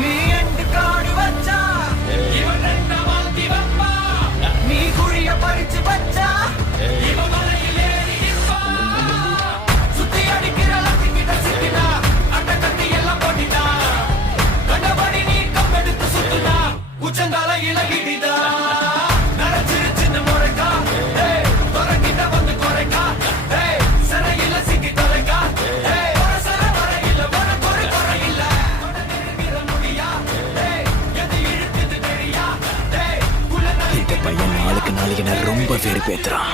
நீ எண்டு காடு வச்சா இவன் என்ன மாத்தி வப்பா, நீ குழிய பறிச்சு வச்சா இவன் மலையில் ஏறி நிற்பா. சுத்தி அடிக்கிற லத்திக்கிட்ட சிக்கினா அட்ட கட்டி எல்லாம் போட்டினா, கண்டபடி நீ கம்பெடுத்து சுத்துனா உச்சந்தால இலகிடிதா. நரைச்சிரு சின்ன முறைக்கா, தொடங்கிட்ட வந்து குறைக்கா, சிறையில சிக்கி தொலைக்கா, சர வரையில உனக்கு ஒரு குறையில்ல. நெருங்கிற முடியா, எது இழுக்குது தெரியா, இந்த பையன் நாளுக்கு நாளைக்கு நான் ரொம்ப வெறுப்பேத்துறான்.